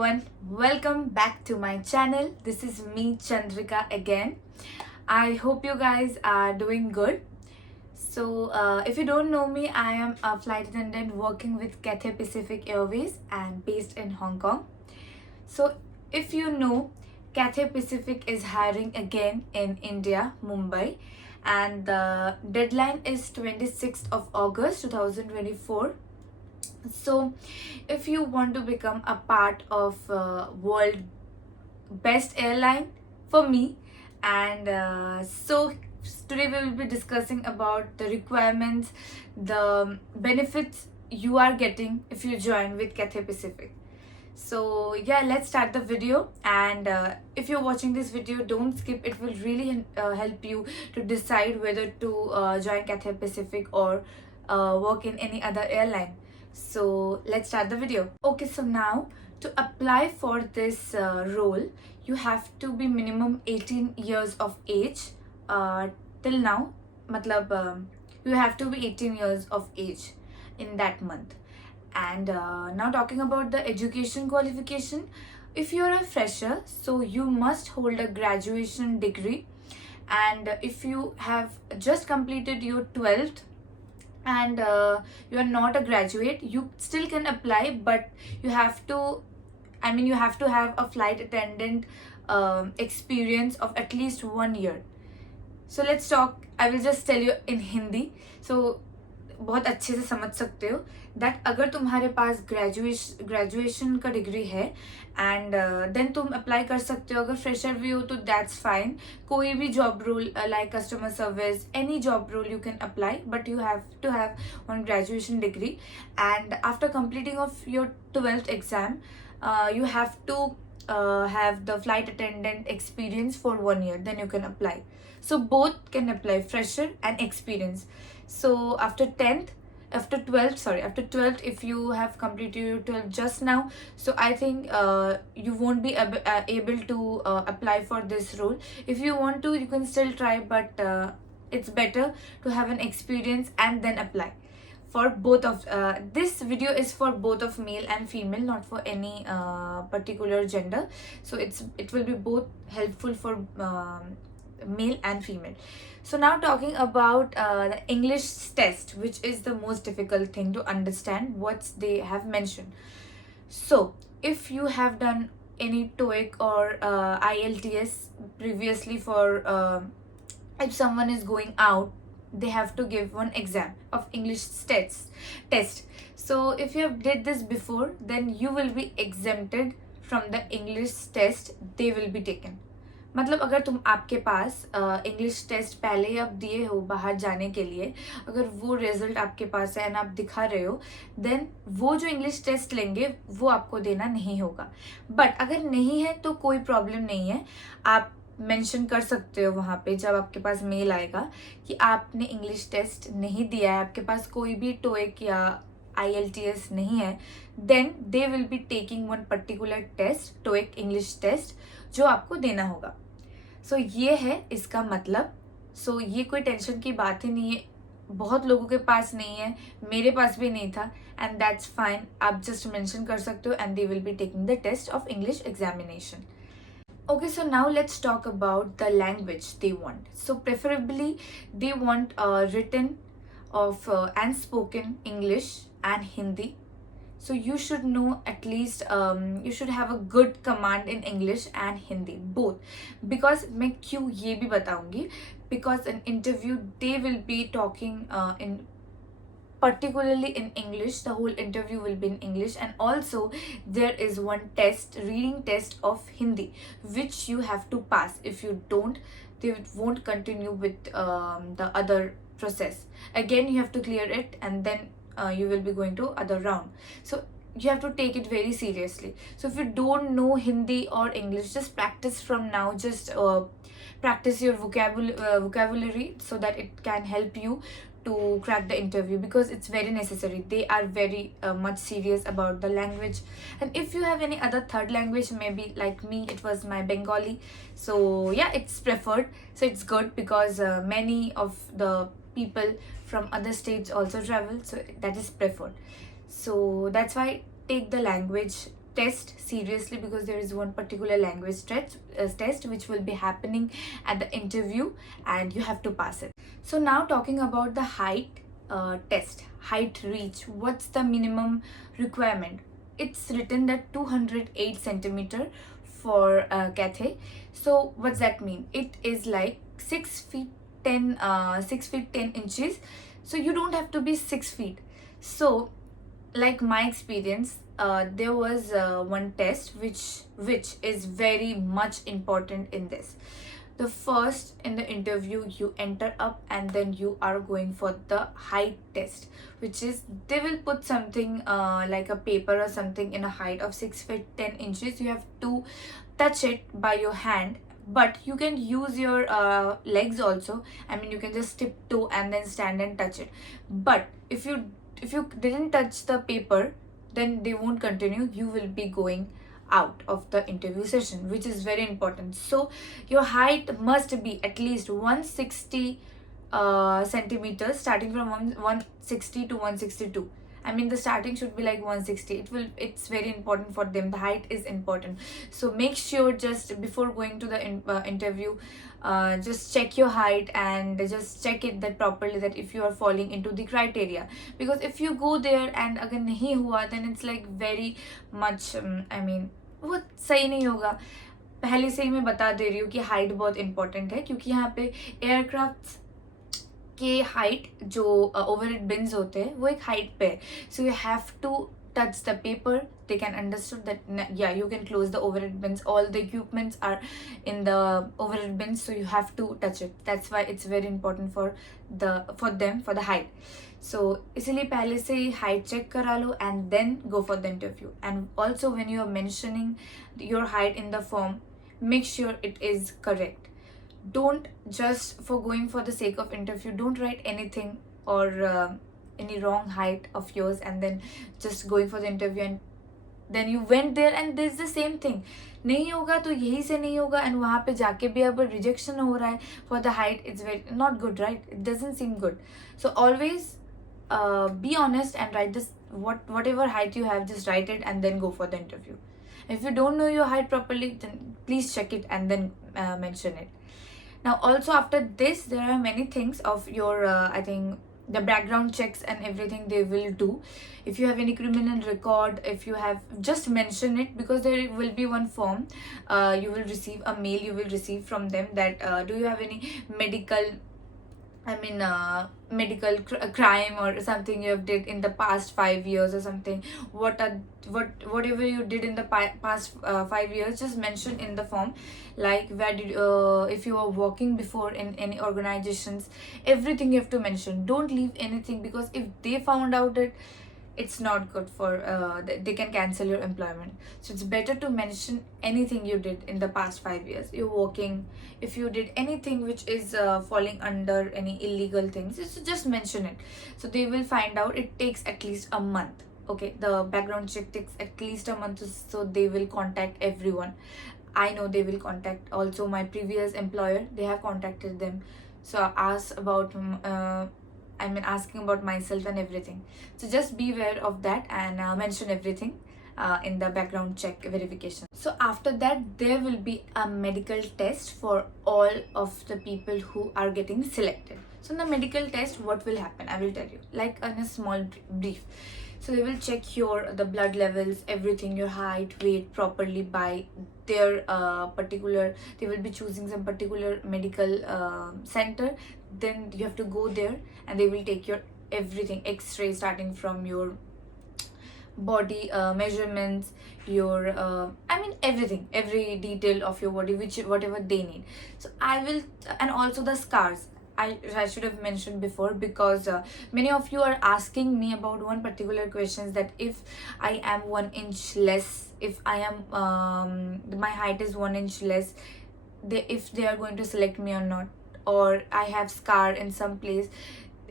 everyone, welcome back to my channel. This is me Chandrika again. I hope you guys are doing good. If you don't know me, I am a flight attendant working with Cathay Pacific Airways and based in Hong Kong. So if you know, Cathay Pacific is hiring again in India, Mumbai, and the deadline is 26th of August 2024. So if you want to become a part of world best airline for me, and today we will be discussing about the requirements, the benefits you are getting if you join with Cathay Pacific. So yeah, let's start the video. And if you're watching this video, don't skip. It will really help you to decide whether to join Cathay Pacific or work in any other airline. So let's start the video. Okay, so now to apply for this role, you have to be minimum 18 years of age. Till now, matlab, you have to be 18 years of age in that month. And now talking about the education qualification, if you're a fresher, so you must hold a graduation degree. And if you have just completed your 12th and you are not a graduate, you still can apply, but you have to, you have to have a flight attendant experience of at least 1 year. So let's talk, I will just tell you in Hindi. So बहुत अच्छे से समझ सकते हो that अगर तुम्हारे पास graduation का degree है एंड देन तुम अप्लाई कर सकते हो. अगर फ्रेशर भी हो तो दैट्स फाइन. कोई भी job role like customer service, any job role you can apply, but you have to have one graduation degree. And after completing of your 12th exam you have to have the flight attendant experience for 1 year, then you can apply. So both can apply, fresher and experience. So after 12th, if you have completed your 12th just now, so I think you won't be able to apply for this role. If you want to, you can still try, but it's better to have an experience and then apply. For both of this video is for both of male and female, not for any particular gender. So it will be both helpful for male and female. So now talking about the English test, which is the most difficult thing to understand what they have mentioned. So if you have done any TOEIC or IELTS previously, for if someone is going out, they have to give one exam of English test. So if you have did this before, then you will be exempted from the English test they will be taken. मतलब अगर तुम आपके पास English test पहले आप दिए हो बाहर जाने के लिए, अगर वो रिजल्ट आपके पास है एंड आप दिखा रहे हो, देन वो जो इंग्लिश टेस्ट लेंगे वो आपको देना नहीं होगा. बट अगर नहीं है तो कोई प्रॉब्लम नहीं है. आप मेंशन कर सकते हो वहाँ पे जब आपके पास मेल आएगा कि आपने इंग्लिश टेस्ट नहीं दिया है, आपके पास कोई भी टोएक या IELTS नहीं है, then they will be taking one particular test, TOEIC English test, जो आपको देना होगा. सो ये है इसका मतलब. सो ये कोई टेंशन की बात ही नहीं है. बहुत लोगों के पास नहीं है, मेरे पास भी नहीं था, एंड दैट्स फाइन. आप जस्ट मेंशन कर सकते हो and they will be taking the test of English examination. Okay, so now let's talk about the language they want. So preferably they want written of and spoken English and Hindi. So you should know at least you should have a good command in English and Hindi both. Because मैं क्यों ये भी बताऊंगी, because in interview they will be talking in particularly in English. The whole interview will be in English, and also there is one test, reading test of Hindi, which you have to pass. If you don't, they won't continue with the other process. Again, you have to clear it, and then you will be going to other round. So you have to take it very seriously. So if you don't know Hindi or English, just practice from now. Just practice your vocabulary so that it can help you to crack the interview, because it's very necessary. They are very much serious about the language. And if you have any other third language, maybe like me, it was my Bengali, so yeah, it's preferred. So it's good because many of the people from other states also travel, so that is preferred. So that's why take the language test seriously, because there is one particular language test which will be happening at the interview, and you have to pass it. So now talking about the height test, height reach, what's the minimum requirement? It's written that 208 centimeter for Cathay. So what's that mean? It is like 6 feet 10 inches. So you don't have to be 6 feet. So like my experience, there was one test which is very much important in this. The first in the interview, you enter up and then you are going for the height test, which is they will put something like a paper or something in a height of 6 feet 10 inches. You have to touch it by your hand, but you can use your legs also. I mean, you can just tiptoe and then stand and touch it. But if you didn't touch the paper, then they won't continue. You will be going out of the interview session, which is very important. So your height must be at least 160 centimeters, starting from 160 to 162. I mean, the starting should be like 160. It's very important for them. The height is important. So make sure, just before going to the interview, just check your height and just check it that properly, that if you are falling into the criteria. Because if you go there and agar nahi hua, then it's like very much I mean, वो सही नहीं होगा. पहले से ही मैं बता दे रही हूँ कि हाइट बहुत इंपॉर्टेंट है, क्योंकि यहाँ पे एयरक्राफ्ट के हाइट जो ओवरहेड बिन्स होते हैं वो एक हाइट पे है. So you have to touch the paper. They can understood that yeah, you can close the overhead bins. All the equipments are in the overhead bins, so you have to touch it. That's why it's very important for them for the height. So इसलिए पहले से height check करा लो and then go for the interview. And also when you are mentioning your height in the form, make sure it is correct. Don't just for going for the sake of interview, don't write anything or any wrong height of yours and then just going for the interview and then you went there and there's the same thing. नहीं होगा तो यही से नहीं होगा, and वहाँ पे जाके भी अब rejection हो रहा है for the height. It's very not good, right? It doesn't seem good. So always be honest and write this, whatever height you have, just write it and then go for the interview. If you don't know your height properly, then please check it and then mention it. Now also after this, there are many things of your I think the background checks and everything they will do. If you have any criminal record, if you have, just mention it, because there will be one form you will receive, a mail you will receive from them, that do you have any medical crime or something you have did in the past 5 years or something. Whatever you did in the past 5 years, just mention in the form. Like where did if you are working before in any organizations, everything you have to mention. Don't leave anything, because if they found out it, it's not good for they can cancel your employment. So it's better to mention anything you did in the past 5 years. You're working, if you did anything which is falling under any illegal things, just mention it. So they will find out. It takes at least a month. Okay, the background check takes at least a month, so they will contact everyone. I know they will contact also my previous employer. They have contacted them. So ask about asking about myself and everything. So just be aware of that and mention everything in the background check verification. So after that, there will be a medical test for all of the people who are getting selected. So in the medical test, what will happen? I will tell you, like in a small brief. So they will check the blood levels, everything, your height, weight properly by their particular. They will be choosing some particular medical center. Then you have to go there and they will take your everything, x-ray, starting from your body measurements, your everything, every detail of your body, whatever they need. So I will, and also the scars. I should have mentioned before, because many of you are asking me about one particular questions, that if I am 1 inch less, if I am my height is 1 inch less, if they are going to select me or not, or I have scar in some place,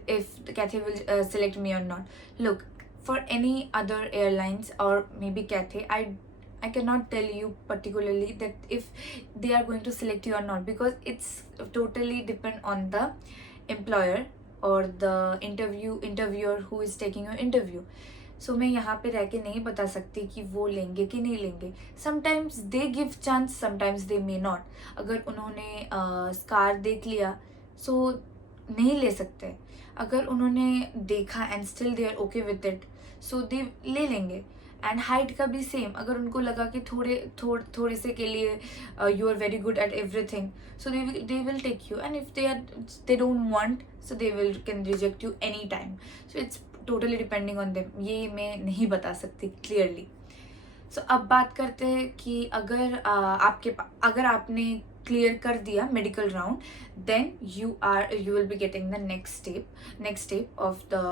if Cathay will select me or not. Look, for any other airlines or maybe Cathay, I cannot tell you particularly that if they are going to select you or not, because it's totally depend on the employer or the interviewer who is taking your interview. सो मैं यहाँ पे रह के नहीं बता सकती कि वो लेंगे कि नहीं लेंगे. Sometimes they give chance, sometimes they may not. अगर उन्होंने स्कार देख लिया सो नहीं ले सकते. अगर उन्होंने देखा and still they are okay with it so they ले लेंगे. एंड हाइट का भी सेम, अगर उनको लगा कि थोड़े से के लिए you are very good at everything so they will take you, and if they don't want so they will can reject you anytime. So it's totally depending on them. ये मैं नहीं बता सकती क्लियरली. सो अब बात करते हैं कि अगर आपने क्लियर कर दिया medical round then you will be getting the next step of the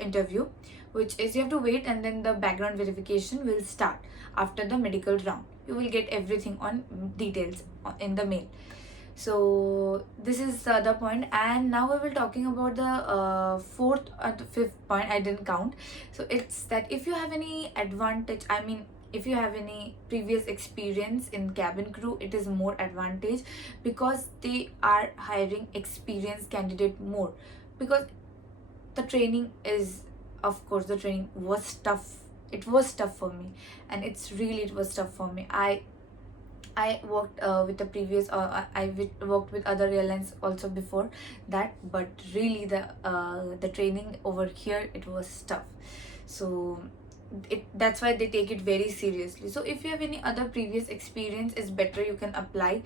interview, which is you have to wait, and then the background verification will start after the medical round. You will get everything on details in the mail. So this is the point, and now we will talking about the fourth or the fifth point. I didn't count. So it's that if you have any advantage, I mean if you have any previous experience in cabin crew, it is more advantage, because they are hiring experienced candidate more, because the training is, of course the training was tough. It was tough for me, and it was tough for me. I worked with the previous worked with other airlines also before that, but really the training over here, it was tough. So that's why they take it very seriously. So if you have any other previous experience, it's better you can apply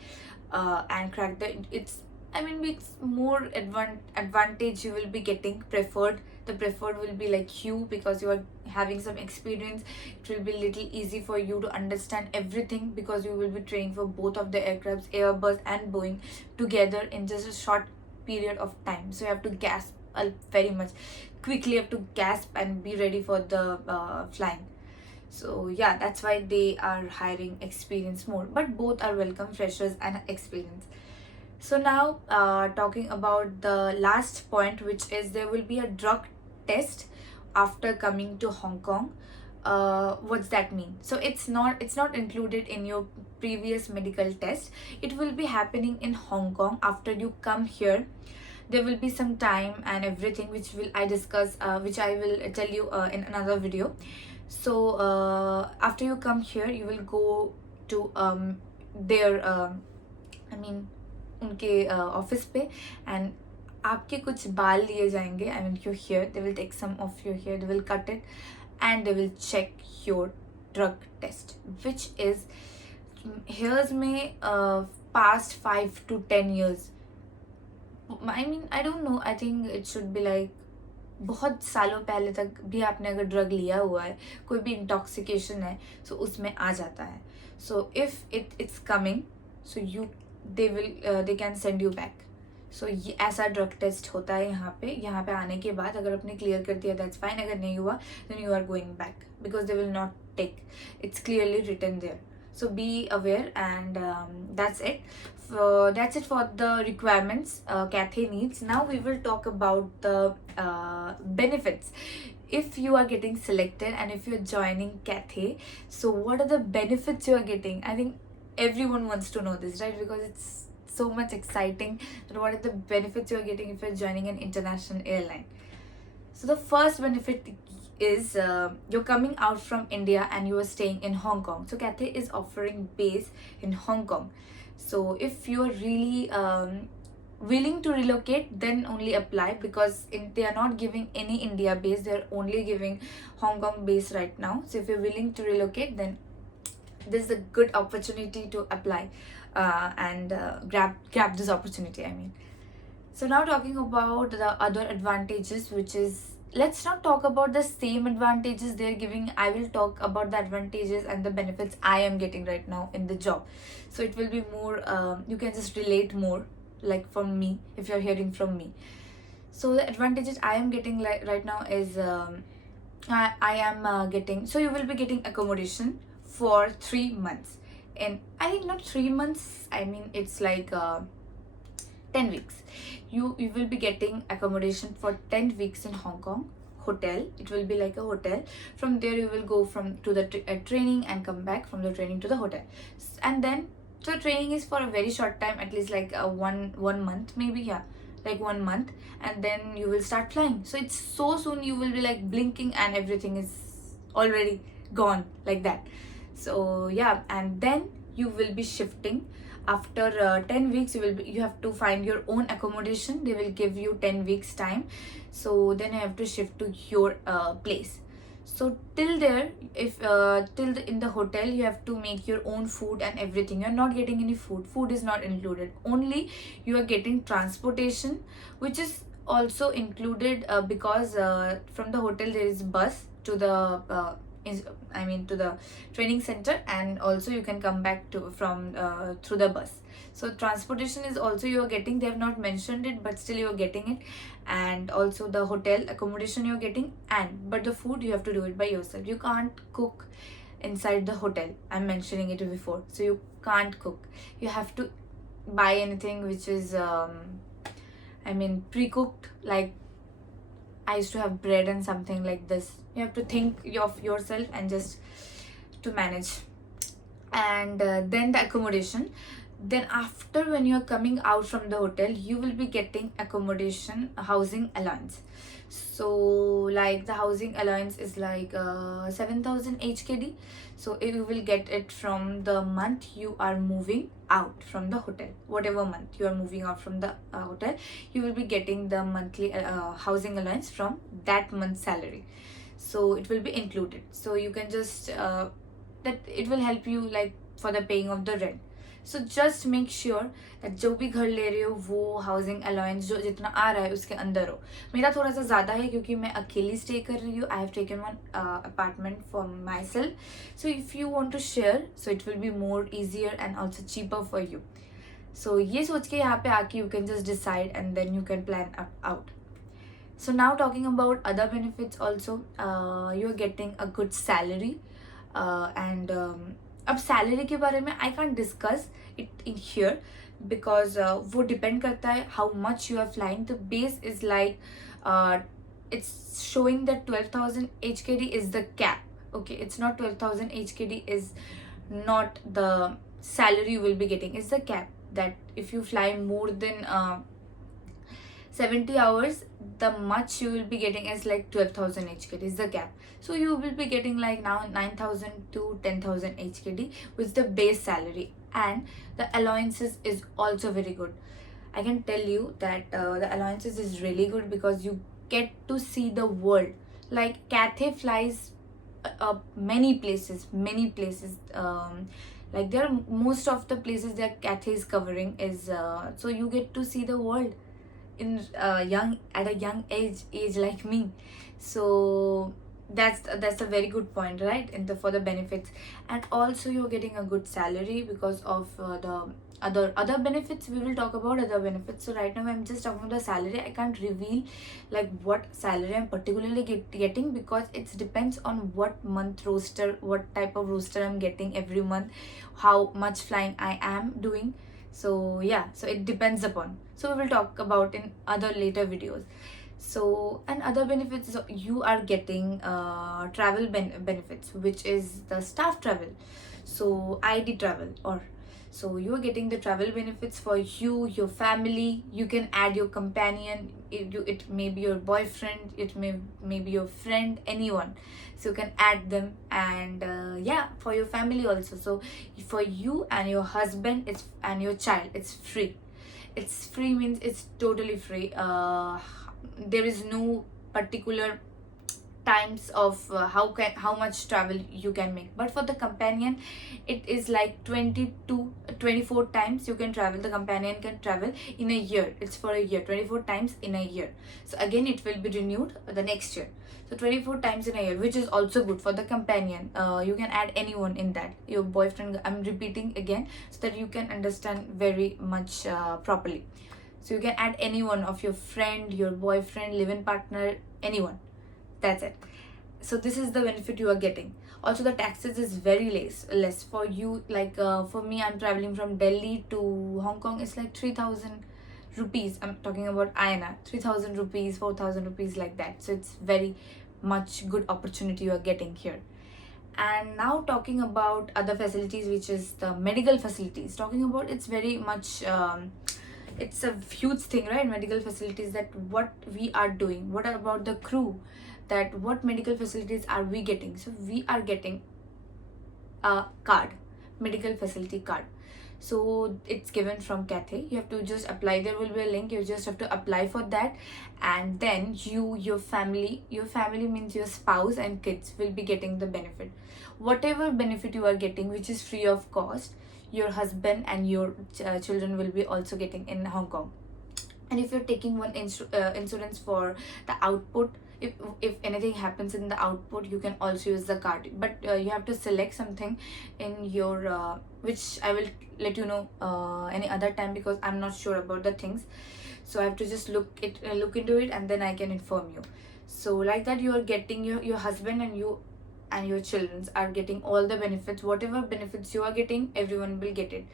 and crack it's more advantage you will be getting preferred. The preferred will be like you, because you are having some experience. It will be little easy for you to understand everything, because you will be training for both of the aircrafts, Airbus and Boeing, together in just a short period of time. So you have to gasp very much quickly, you have to gasp and be ready for the flying. So yeah, that's why they are hiring experience more, but both are welcome, freshers and experience. So now talking about the last point, which is there will be a drug test after coming to Hong Kong. What's that mean? So it's not included in your previous medical test. It will be happening in Hong Kong after you come here. There will be some time and everything, which I will tell you in another video. So after you come here, you will go to their उनके office पे, and आपके कुछ बाल लिए जाएंगे. I mean your hair, they will take some of your hair, they will cut it, and they will check your drug test, which is hairs में past 5 to 10 years. I mean I don't know, I think it should be like बहुत सालों पहले तक भी आपने अगर drug लिया हुआ है, कोई भी इंटॉक्सिकेशन है, सो उसमें आ जाता है. So if it's coming, so they can send you back. So ये ऐसा ड्रग टेस्ट होता है यहाँ पे आने के बाद. अगर आपने क्लियर कर दिया दैट्स फाइन, अगर नहीं हुआ then you are going back, because they will not take. It's clearly written there. So be aware, and that's it. That's it for the requirements Cathay needs. Now we will talk about the benefits. If you are getting selected and if you're joining Cathay, so what are the benefits you are getting? I think everyone wants to know this, right? Because it's so much exciting. What are the benefits you're getting if you're joining an international airline? So the first benefit is you're coming out from India and you are staying in Hong Kong. So Cathay is offering base in Hong Kong. So if you're really willing to relocate, then only apply, because they are not giving any India base, they're only giving Hong Kong base right now. So if you're willing to relocate, then this is a good opportunity to apply and grab this opportunity, I mean. So now talking about the other advantages, which is, let's not talk about the same advantages they're giving. I will talk about the advantages and the benefits I am getting right now in the job. So it will be more, you can just relate more, like from me, if you're hearing from me. So the advantages I am getting right now is I am getting, so you will be getting accommodation for 3 months. And I think not 3 months, I mean it's like 10 weeks. You will be getting accommodation for 10 weeks in Hong Kong hotel. It will be like a hotel. From there you will go to the training and come back from the training to the hotel. And then so training is for a very short time, at least like one month maybe, yeah, like 1 month, and then you will start flying. So it's so soon, you will be like blinking and everything is already gone like that. So yeah, and then you will be shifting after 10 weeks. You have to find your own accommodation. They will give you 10 weeks time, so then you have to shift to your place. So till there, if in the hotel, you have to make your own food and everything. You're not getting any food is not included. Only you are getting transportation, which is also included, because from the hotel there is bus to the is I mean to the training center, and also you can come back to from through the bus. So transportation is also you are getting. They have not mentioned it, but still you are getting it. And also the hotel accommodation you're getting, and but the food you have to do it by yourself. You can't cook inside the hotel. I'm mentioning it before, so you can't cook. You have to buy anything which is pre-cooked. Like I used to have bread and something like this. You have to think of yourself and just to manage. And then the accommodation. Then after, when you are coming out from the hotel, you will be getting accommodation housing allowance. So like the housing allowance is like 7,000 HKD. So you will get it from the month you are moving out from the hotel. Whatever month you are moving out from the hotel, you will be getting the monthly housing allowance from that month's salary. So it will be included. So you can just that it will help you like for the paying of the rent. So just make sure that जो भी घर ले रहे हो वो housing allowance जो जितना आ रहा है उसके अंदर हो. मेरा थोड़ा सा ज़्यादा है क्योंकि मैं अकेली स्टे कर रही हूँ. I have taken one apartment for myself. So if you want to share, so it will be more easier and also cheaper for you. So ये सोच के यहाँ पे आके you can just decide and then you can plan out. So now talking about other benefits also, you are getting a good salary, and अब salary के बारे में I can't discuss it in here because वो depend करता है how much you are flying. The base is like it's showing that 12,000 HKD is the cap. Okay, it's not 12,000 HKD is not the salary you will be getting. It's the cap that if you fly more than 70 hours, the much you will be getting is like 12,000 HKD is the cap. So you will be getting like now 9,000 to 10,000 HKD with the base salary, and the allowances is also very good. I can tell you that the allowances is really good because you get to see the world. Like Cathay flies many places. Like there are most of the places that Cathay is covering is so you get to see the world in at a young age like me. So that's a very good point, right? For the benefits, and also you're getting a good salary because of the other benefits. We will talk about other benefits. So right now I'm just talking about the salary. I can't reveal like what salary I'm particularly getting because it depends on what month roster, what type of roster I'm getting every month, how much flying I am doing. So yeah, so it depends upon. So we will talk about in other later videos. So and other benefits, so you are getting travel benefits, which is the staff travel. So ID travel, or so you are getting the travel benefits for you, your family. You can add your companion. It may be your boyfriend, it may be your friend, anyone. So you can add them, and yeah, for your family also. So for you and your husband, and your child, it's free. It's free means it's totally free. There is no particular times of how much travel you can make, but for the companion it is like 20 to 24 times you can travel. The companion can travel in a year. It's for a year, 24 times in a year. So again it will be renewed the next year. So 24 times in a year, which is also good for the companion. You can add anyone in that, your boyfriend. I'm repeating again so that you can understand very much properly. So you can add anyone of your friend, your boyfriend, live-in partner, anyone. That's it. So this is the benefit you are getting. Also the taxes is very less for you. Like for me, I'm traveling from Delhi to Hong Kong. It's like 3,000 rupees. I'm talking about INR. 3,000 rupees, 4,000 rupees, like that. So it's very much good opportunity you are getting here. And now talking about other facilities, which is the medical facilities. Talking about, it's very much it's a huge thing, right? Medical facilities, that what we are doing, what about the crew, that what medical facilities are we getting. So we are getting a card, medical facility card. So it's given from Cathay. You have to just apply. There will be a link. You just have to apply for that, and then your family means your spouse and kids will be getting the benefit. Whatever benefit you are getting, which is free of cost, your husband and your children will be also getting in Hong Kong. And if you're taking one insurance for the output, if anything happens in the output, you can also use the card, but you have to select something in your which I will let you know any other time, because I'm not sure about the things. So I have to just look into it, and then I can inform you. So like that, you are getting your husband and you and your children are getting all the benefits. Whatever benefits you are getting, everyone will get it,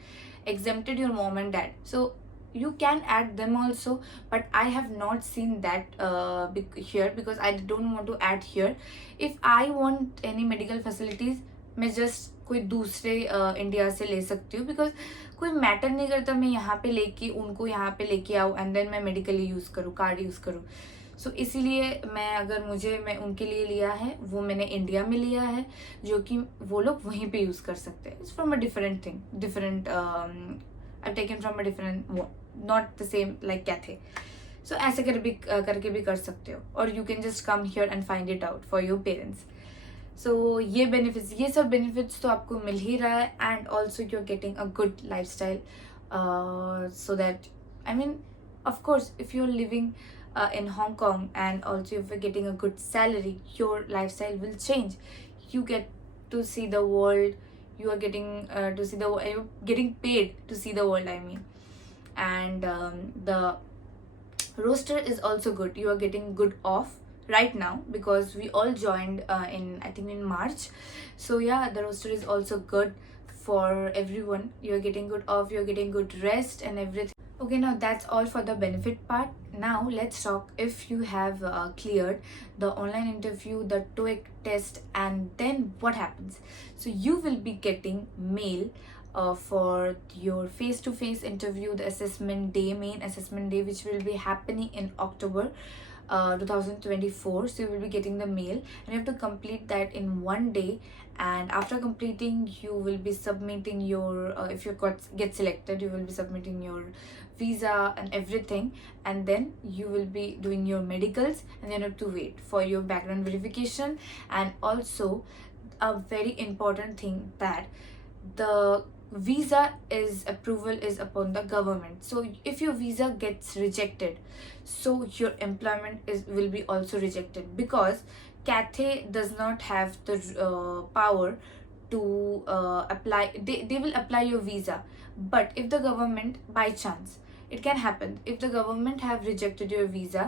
exempted your mom and dad. So you can add them also, but I have not seen that here, because I don't want to add here. If I want any medical facilities, मैं just कोई दूसरे India से ले सकती हूँ, because कोई matter नहीं करता मैं यहाँ पे लेके उनको यहाँ पे लेके आऊँ एंड देन मैं मेडिकली यूज़ करूँ, कार्ड यूज़ करूँ. सो इसीलिए मैं उनके लिए लिया है, वो मैंने इंडिया में लिया है, जो कि वो लोग वहीं पे यूज़ कर सकते हैं. It's from a different thing, different I taken from a different, not the same like Cathay. So ऐसे करके भी कर सकते हो, और you can just come here and find it out for your parents. So ये सब बेनिफिट्स तो आपको मिल ही रहा है, and also you are getting a good lifestyle. So that I mean, of course, if you're living in Hong Kong, and also if you're getting a good salary, your lifestyle will change. You get to see the world. You are getting to see the world. You're getting paid to see the world, I mean. And the roster is also good. You are getting good off right now, because we all joined in March. So yeah, the roster is also good for everyone. You're getting good off, you're getting good rest and everything. Okay, now that's all for the benefit part. Now let's talk if you have cleared the online interview, the TOEIC test, and then what happens. So you will be getting mail for your face-to-face interview, the assessment day, main assessment day, which will be happening in October 2024. So you will be getting the mail, and you have to complete that in one day. And after completing, you will be submitting your if you get selected, you will be submitting your visa and everything, and then you will be doing your medicals, and then you have to wait for your background verification. And also a very important thing, that the visa approval is upon the government. So if your visa gets rejected, so your employment will be also rejected, because Cathay does not have the power to apply. They will apply your visa, but if the government, by chance, it can happen, if the government have rejected your visa,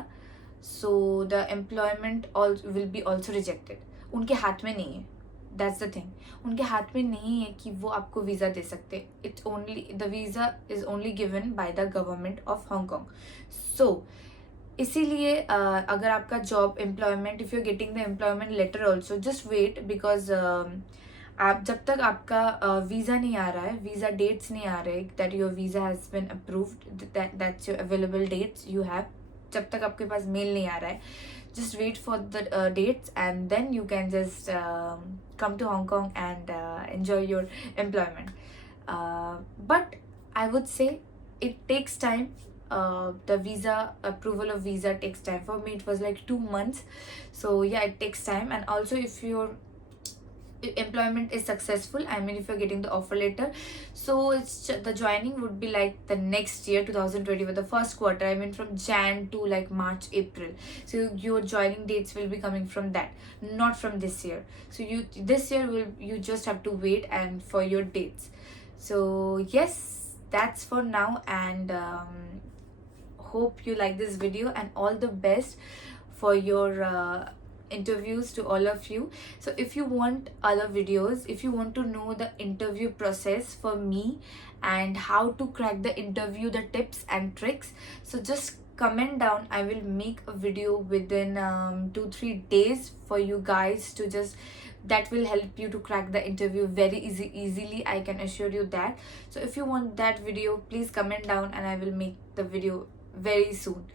so the employment will be also rejected. उनके हाथ में नहीं है, that's the thing. उनके हाथ में नहीं है कि वो आपको वीज़ा दे सकते. It's only, the visa is only given by the government of Hong Kong. So इसीलिए अगर आपका job employment, if you are getting the employment letter also, just wait, because आप जब तक आपका वीज़ा नहीं आ रहा है, वीज़ा डेट्स नहीं आ रहे, that your visa has been approved, that's your available dates you have, जब तक आपके पास मेल नहीं आ रहा है, just wait for the dates, and then you can just come to Hong Kong and enjoy your employment. But I would say it takes time. The visa approval of visa takes time. For me it was like 2 months. So yeah, it takes time. And also if your employment is successful, I mean if you're getting the offer letter, so it's the joining would be like the next year, 2020, with the first quarter, I mean from Jan to like March, April. So your joining dates will be coming from that, not from this year. So this year you just have to wait and for your dates. So yes, that's for now, and hope you like this video, and all the best for your interviews to all of you. So if you want other videos, if you want to know the interview process for me and how to crack the interview, the tips and tricks, so just comment down. I will make a video within 2-3 days for you guys to just that will help you to crack the interview very easily, I can assure you that. So if you want that video, please comment down and I will make the video very soon.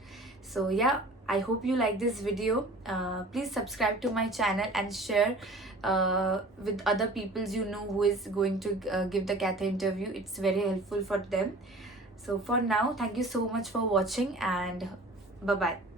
So yeah, I hope you like this video. Please subscribe to my channel and share with other people you know who is going to give the CAT interview. It's very helpful for them. So for now, thank you so much for watching, and bye bye.